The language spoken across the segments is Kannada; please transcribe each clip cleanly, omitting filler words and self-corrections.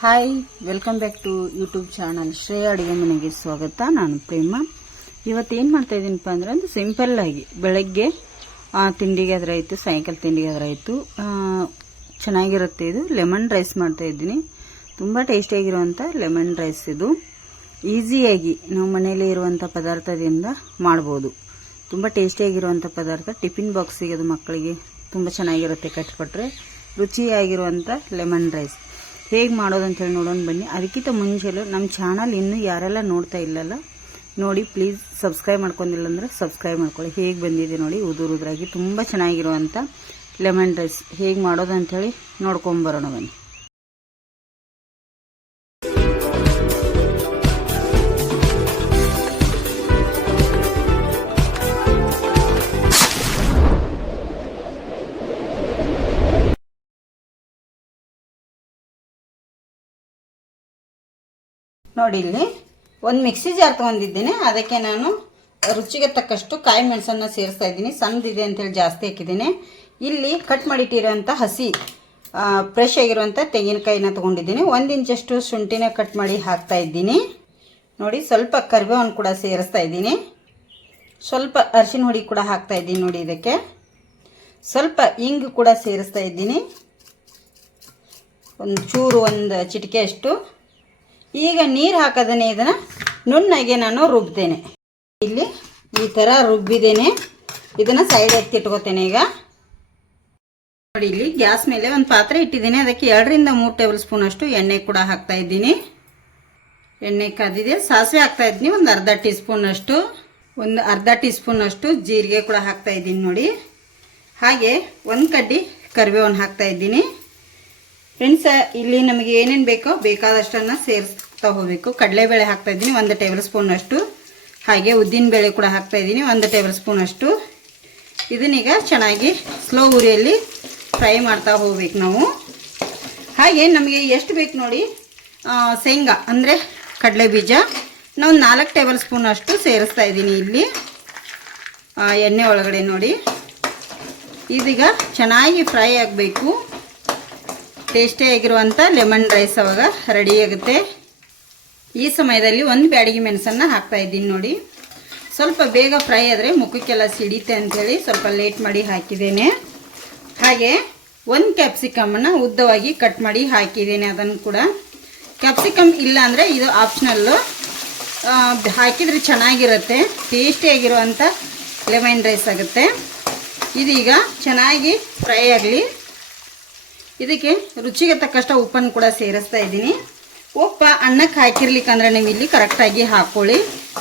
Hi, welcome back to YouTube channel Shreya ಅಡುಗೆ ಮನೆಗೆ ಸ್ವಾಗತ. ನಾನು ಪ್ರೇಮ. ಇವತ್ತೇನು ಮಾಡ್ತಾ ಇದ್ದೀನಪ್ಪ ಅಂದ್ರೆ ಒಂದು ಸಿಂಪಲ್ ಆಗಿ ಬೆಳಗ್ಗೆ ತಿಂಡಿಗೆ ಅದರಾಯಿತು, ಸಾಯಂಕಾಲ ತಿಂಡಿಗೆ ಅದರಾಯಿತು, ಚೆನ್ನಾಗಿರುತ್ತೆ. ಇದು ಲೆಮನ್ ರೈಸ್ ಮಾಡ್ತಾ ಇದ್ದೀನಿ. ತುಂಬ ಟೇಸ್ಟಿಯಾಗಿರುವಂಥ ಲೆಮನ್ ರೈಸ್. ಇದು ಈಸಿಯಾಗಿ ನಾವು ಮನೆಯಲ್ಲೇ ಇರುವಂಥ ಪದಾರ್ಥದಿಂದ ಮಾಡ್ಬೋದು. ತುಂಬ ಟೇಸ್ಟಿಯಾಗಿರುವಂಥ ಪದಾರ್ಥ. ಟಿಫಿನ್ ಬಾಕ್ಸಿಗೆ ಅದು ಮಕ್ಕಳಿಗೆ ತುಂಬ ಚೆನ್ನಾಗಿರುತ್ತೆ. ಕಟ್ಟಿಕೊಟ್ರೆ ರುಚಿಯಾಗಿರುವಂಥ ಲೆಮನ್ ರೈಸ್ ಹೇಗೆ ಮಾಡೋದು ಅಂತೇಳಿ ನೋಡೋಣ ಬನ್ನಿ. ಅದಕ್ಕಿಂತ ಮುಂಚೆಲು ನಮ್ಮ ಚಾನಲ್ ಇನ್ನೂ ಯಾರೆಲ್ಲ ನೋಡ್ತಾ ಇಲ್ಲಲ್ಲ ನೋಡಿ, ಪ್ಲೀಸ್ ಸಬ್ಸ್ಕ್ರೈಬ್ ಮಾಡ್ಕೊಂಡಿಲ್ಲ ಅಂದರೆ ಸಬ್ಸ್ಕ್ರೈಬ್ ಮಾಡ್ಕೊಳ್ಳಿ. ಹೇಗೆ ಬಂದಿದೆ ನೋಡಿ, ಉದುರಾಗಿ ತುಂಬ ಚೆನ್ನಾಗಿರುವಂಥ ಲೆಮನ್ ರೈಸ್ ಹೇಗೆ ಮಾಡೋದು ಅಂಥೇಳಿ ನೋಡ್ಕೊಂಬರೋಣ ಬನ್ನಿ. ನೋಡಿ, ಇಲ್ಲಿ ಒಂದು ಮಿಕ್ಸಿ ಜಾರ್ ತೊಗೊಂಡಿದ್ದೇನೆ. ಅದಕ್ಕೆ ನಾನು ರುಚಿಗೆ ತಕ್ಕಷ್ಟು ಕಾಯಿ ಮೆಣಸನ್ನು ಸೇರಿಸ್ತಾ ಇದ್ದೀನಿ. ಸಣ್ಣದಿದೆ ಅಂತೇಳಿ ಜಾಸ್ತಿ ಹಾಕಿದ್ದೀನಿ. ಇಲ್ಲಿ ಕಟ್ ಮಾಡಿಟ್ಟಿರೋಂಥ ಹಸಿ ಫ್ರೆಶ್ ಆಗಿರುವಂಥ ತೆಂಗಿನಕಾಯಿನ ತೊಗೊಂಡಿದ್ದೀನಿ. 1 ಇಂಚಷ್ಟು ಶುಂಠಿನ ಕಟ್ ಮಾಡಿ ಹಾಕ್ತಾ ಇದ್ದೀನಿ. ನೋಡಿ, ಸ್ವಲ್ಪ ಕರಿಬೇವನ್ನು ಕೂಡ ಸೇರಿಸ್ತಾ ಇದ್ದೀನಿ. ಸ್ವಲ್ಪ ಅರಿಶಿನ ಹುಡಿ ಕೂಡ ಹಾಕ್ತಾ ಇದ್ದೀನಿ. ನೋಡಿ, ಇದಕ್ಕೆ ಸ್ವಲ್ಪ ಇಂಗು ಕೂಡ ಸೇರಿಸ್ತಾ ಇದ್ದೀನಿ. ಒಂದು ಚಿಟಿಕೆ ಅಷ್ಟು. ಈಗ ನೀರು ಹಾಕೋದನ್ನೇ ಇದನ್ನು ನುಣ್ಣಗೆ ನಾನು ರುಬ್ತೇನೆ. ಇಲ್ಲಿ ಈ ಥರ ರುಬ್ಬಿದ್ದೇನೆ. ಇದನ್ನು ಸೈಡ್ ಎತ್ತಿಟ್ಕೋತೇನೆ. ಈಗ ನೋಡಿ, ಇಲ್ಲಿ ಗ್ಯಾಸ್ ಮೇಲೆ ಒಂದು ಪಾತ್ರೆ ಇಟ್ಟಿದ್ದೀನಿ. ಅದಕ್ಕೆ 2 ರಿಂದ 3 ಟೇಬಲ್ ಸ್ಪೂನ್ ಅಷ್ಟು ಎಣ್ಣೆ ಕೂಡ ಹಾಕ್ತಾ ಇದ್ದೀನಿ. ಎಣ್ಣೆ ಕಾದಿದೆ. ಸಾಸಿವೆ ಹಾಕ್ತಾ ಇದ್ದೀನಿ. ಒಂದು ಅರ್ಧ ಟೀ ಸ್ಪೂನ್ ಅಷ್ಟು ಜೀರಿಗೆ ಕೂಡ ಹಾಕ್ತಾ ಇದ್ದೀನಿ. ನೋಡಿ, ಹಾಗೆ ಒಂದು ಕಡ್ಡಿ ಕರಿಬೇವನ್ನು ಹಾಕ್ತಾ ಇದ್ದೀನಿ. ಫ್ರೆಂಡ್ಸ್, ಇಲ್ಲಿ ನಮಗೆ ಏನೇನು ಬೇಕೋ ಬೇಕಾದಷ್ಟನ್ನು ಸೇರಿಸ್ತಾ ಹೋಗಬೇಕು. ಕಡಲೆಬೇಳೆ ಹಾಕ್ತಾ ಇದ್ದೀನಿ 1 ಟೇಬಲ್ ಸ್ಪೂನ್ ಅಷ್ಟು. ಹಾಗೆ ಉದ್ದಿನ ಬೇಳೆ ಕೂಡ ಹಾಕ್ತಾ ಇದ್ದೀನಿ 1 ಟೇಬಲ್ ಸ್ಪೂನ್ ಅಷ್ಟು. ಇದನ್ನೀಗ ಚೆನ್ನಾಗಿ ಸ್ಲೋ ಉರಿಯಲ್ಲಿ ಫ್ರೈ ಮಾಡ್ತಾ ಹೋಗ್ಬೇಕು ನಾವು. ಹಾಗೆ ನಮಗೆ ಎಷ್ಟು ಬೇಕು ನೋಡಿ, ಶೇಂಗಾ ಅಂದರೆ ಕಡಲೆ ಬೀಜ ನಾವು 4 ಟೇಬಲ್ ಸ್ಪೂನ್ ಅಷ್ಟು ಸೇರಿಸ್ತಾ ಇದ್ದೀನಿ ಇಲ್ಲಿ ಎಣ್ಣೆ ಒಳಗಡೆ. ನೋಡಿ, ಇದೀಗ ಚೆನ್ನಾಗಿ ಫ್ರೈ ಆಗಬೇಕು. ಟೇಸ್ಟಿಯಾಗಿರುವಂಥ ಲೆಮನ್ ರೈಸ್ ಅವಾಗ ರೆಡಿ ಆಗುತ್ತೆ. ಈ ಸಮಯದಲ್ಲಿ ಒಂದು ಬ್ಯಾಡಗಿ ಮೆಣಸನ್ನು ಹಾಕ್ತಾ ಇದ್ದೀನಿ. ನೋಡಿ, ಸ್ವಲ್ಪ ಬೇಗ ಫ್ರೈ ಆದರೆ ಮುಖಕ್ಕೆಲ್ಲ ಸಿಡಿತೆ ಅಂಥೇಳಿ ಸ್ವಲ್ಪ ಲೇಟ್ ಮಾಡಿ ಹಾಕಿದ್ದೇನೆ. ಹಾಗೆ 1 ಕ್ಯಾಪ್ಸಿಕಮನ್ನು ಉದ್ದವಾಗಿ ಕಟ್ ಮಾಡಿ ಹಾಕಿದ್ದೇನೆ. ಅದನ್ನು ಕೂಡ ಕ್ಯಾಪ್ಸಿಕಮ್ ಇಲ್ಲ ಅಂದರೆ ಇದು ಆಪ್ಷನಲ್ಲು, ಹಾಕಿದರೆ ಚೆನ್ನಾಗಿರುತ್ತೆ. ಟೇಸ್ಟಿಯಾಗಿರುವಂಥ ಲೆಮನ್ ರೈಸ್ ಆಗುತ್ತೆ. ಇದೀಗ ಚೆನ್ನಾಗಿ ಫ್ರೈ ಆಗಲಿ. ಇದಕ್ಕೆ ರುಚಿಗೆ ತಕ್ಕಷ್ಟು ಉಪ್ಪನ್ನು ಕೂಡ ಸೇರಿಸ್ತಾ ಇದ್ದೀನಿ. ಉಪ್ಪು ಅನ್ನಕ್ಕೆ ಹಾಕಿರ್ಲಿಕ್ಕಂದ್ರೆ ನೀವು ಇಲ್ಲಿ ಕರೆಕ್ಟಾಗಿ ಹಾಕ್ಕೊಳ್ಳಿ.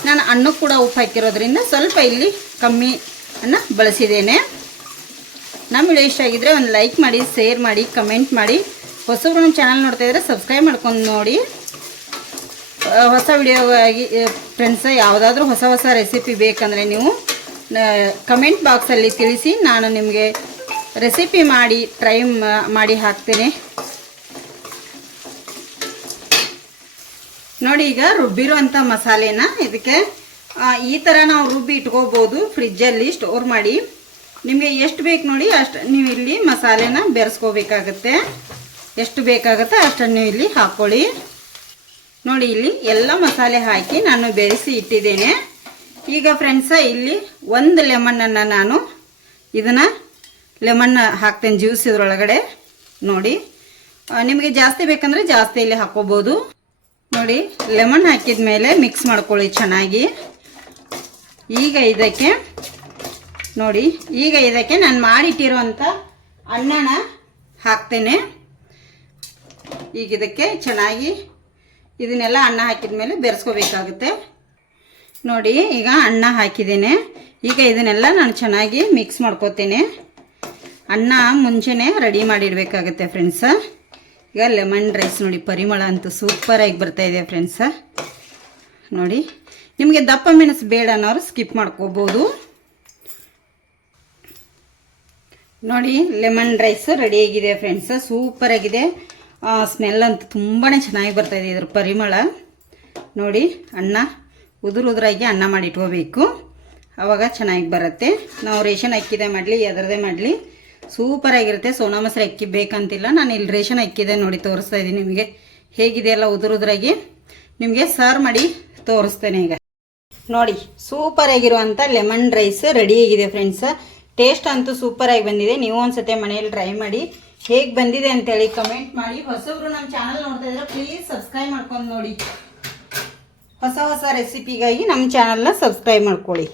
ನಾನು ಅನ್ನಕ್ಕೆ ಕೂಡ ಉಪ್ಪು ಹಾಕಿರೋದ್ರಿಂದ ಸ್ವಲ್ಪ ಇಲ್ಲಿ ಕಮ್ಮಿ ಅನ್ನ ಬಳಸಿದ್ದೇನೆ. ನಮ್ಮ ವಿಡಿಯೋ ಇಷ್ಟ ಆಗಿದ್ರೆ ಒಂದು ಲೈಕ್ ಮಾಡಿ, ಶೇರ್ ಮಾಡಿ, ಕಮೆಂಟ್ ಮಾಡಿ. ಹೊಸಬ್ರು ನಮ್ಮ ಚಾನಲ್ ನೋಡ್ತಾ ಇದ್ರೆ ಸಬ್ಸ್ಕ್ರೈಬ್ ಮಾಡ್ಕೊಂಡು ನೋಡಿ. ಹೊಸ ವಿಡಿಯೋಗಾಗಿ ಫ್ರೆಂಡ್ಸ್, ಯಾವುದಾದ್ರೂ ಹೊಸ ರೆಸಿಪಿ ಬೇಕಂದರೆ ನೀವು ಕಮೆಂಟ್ ಬಾಕ್ಸಲ್ಲಿ ತಿಳಿಸಿ. ನಾನು ನಿಮಗೆ ರೆಸಿಪಿ ಮಾಡಿ ಟ್ರೈ ಮಾಡಿ ಹಾಕ್ತೇನೆ. ನೋಡಿ, ಈಗ ರುಬ್ಬಿರುವಂಥ ಮಸಾಲೆನ ಇದಕ್ಕೆ ಈ ಥರ ನಾವು ರುಬ್ಬಿ ಇಟ್ಕೋಬೋದು. ಫ್ರಿಜ್ಜಲ್ಲಿ ಸ್ಟೋರ್ ಮಾಡಿ ನಿಮಗೆ ಎಷ್ಟು ಬೇಕು ನೋಡಿ ಅಷ್ಟು ನೀವು ಇಲ್ಲಿ ಮಸಾಲೆನ ಬೆರೆಸ್ಕೋಬೇಕಾಗತ್ತೆ. ಎಷ್ಟು ಬೇಕಾಗುತ್ತೆ ಅಷ್ಟನ್ನು ನೀವು ಇಲ್ಲಿ ಹಾಕ್ಕೊಳ್ಳಿ. ನೋಡಿ, ಇಲ್ಲಿ ಎಲ್ಲ ಮಸಾಲೆ ಹಾಕಿ ನಾನು ಬೆರೆಸಿ ಇಟ್ಟಿದ್ದೇನೆ. ಈಗ ಫ್ರೆಂಡ್ಸ, ಇಲ್ಲಿ 1 ಲೆಮನನ್ನು ನಾನು ಇದನ್ನು ಲೆಮನ್ ಹಾಕ್ತೇನೆ ಜ್ಯೂಸ್ ಇದ್ರೊಳಗಡೆ. ನೋಡಿ, ನಿಮಗೆ ಜಾಸ್ತಿ ಬೇಕಂದರೆ ಜಾಸ್ತಿ ಇಲ್ಲಿ ಹಾಕ್ಕೋಬೋದು. ನೋಡಿ, ಲೆಮನ್ ಹಾಕಿದ ಮೇಲೆ ಮಿಕ್ಸ್ ಮಾಡ್ಕೊಳ್ಳಿ ಚೆನ್ನಾಗಿ. ಈಗ ಇದಕ್ಕೆ ನಾನು ಮಾಡಿಟ್ಟಿರುವಂಥ ಅನ್ನನ ಹಾಕ್ತೇನೆ. ಈಗ ಇದಕ್ಕೆ ಚೆನ್ನಾಗಿ ಇದನ್ನೆಲ್ಲ ಅನ್ನ ಹಾಕಿದ ಮೇಲೆ ಬೆರೆಸ್ಕೋಬೇಕಾಗುತ್ತೆ. ನೋಡಿ, ಈಗ ಅನ್ನ ಹಾಕಿದ್ದೇನೆ. ಈಗ ಇದನ್ನೆಲ್ಲ ನಾನು ಚೆನ್ನಾಗಿ ಮಿಕ್ಸ್ ಮಾಡ್ಕೋತೇನೆ. ಅನ್ನ ಮುಂಚೆನೇ ರೆಡಿ ಮಾಡಿಡಬೇಕಾಗತ್ತೆ ಫ್ರೆಂಡ್ಸ. ಈಗ ಲೆಮನ್ ರೈಸ್ ನೋಡಿ, ಪರಿಮಳ ಅಂತೂ ಸೂಪರಾಗಿ ಬರ್ತಾಯಿದೆ ಫ್ರೆಂಡ್ಸ. ನೋಡಿ, ನಿಮಗೆ ದಪ್ಪ ಮೆಣಸು ಬೇಡ ಅನ್ನೋರು ಸ್ಕಿಪ್ ಮಾಡ್ಕೋಬೋದು. ನೋಡಿ, ಲೆಮನ್ ರೈಸ್ ರೆಡಿಯಾಗಿದೆ ಫ್ರೆಂಡ್ಸ. ಸೂಪರಾಗಿದೆ. ಸ್ಮೆಲ್ ಅಂತೂ ತುಂಬಾ ಚೆನ್ನಾಗಿ ಬರ್ತಾಯಿದೆ ಇದ್ರ ಪರಿಮಳ. ನೋಡಿ, ಉದುರಾಗಿ ಅನ್ನ ಮಾಡಿ ಇಟ್ಕೋಬೇಕು. ಆವಾಗ ಚೆನ್ನಾಗಿ ಬರುತ್ತೆ. ನಾವು ರೇಷನ್ ಅಕ್ಕಿದೆ ಮಾಡಲಿ ಅದರದೇ ಮಾಡಲಿ ಸೂಪರಾಗಿರುತ್ತೆ. ಸೋನಾ ಮಸೂರಿ ಅಕ್ಕಿ ಬೇಕಂತಿಲ್ಲ, ನಾನು ಇಲ್ಲಿ ರೇಷನ್ ಅಕ್ಕಿದೆ ನೋಡಿ ತೋರಿಸ್ತಾ ಇದ್ದೀನಿ ನಿಮಗೆ ಹೇಗಿದೆ ಎಲ್ಲ ಉದುರುದ್ರಾಗಿ ನಿಮಗೆ ಸರ್ವ್ ಮಾಡಿ ತೋರಿಸ್ತೇನೆ ಈಗ ನೋಡಿ. ಸೂಪರ್ ಆಗಿರುವಂಥ ಲೆಮನ್ ರೈಸ್ ರೆಡಿಯಾಗಿದೆ ಫ್ರೆಂಡ್ಸ್. ಟೇಸ್ಟ್ ಅಂತೂ ಸೂಪರ್ ಆಗಿ ಬಂದಿದೆ. ನೀವು ಒಂದ್ಸತಿ ಮನೆಯಲ್ಲಿ ಟ್ರೈ ಮಾಡಿ ಹೇಗೆ ಬಂದಿದೆ ಅಂತೇಳಿ ಕಮೆಂಟ್ ಮಾಡಿ. ಹೊಸಬ್ರು ನಮ್ಮ ಚಾನಲ್ ನೋಡ್ತಾ ಇದ್ರೆ ಪ್ಲೀಸ್ ಸಬ್ಸ್ಕ್ರೈಬ್ ಮಾಡ್ಕೊಂಡು ನೋಡಿ. ಹೊಸ ಹೊಸ ರೆಸಿಪಿಗಾಗಿ ನಮ್ಮ ಚಾನಲ್ನ ಸಬ್ಸ್ಕ್ರೈಬ್ ಮಾಡ್ಕೊಳ್ಳಿ.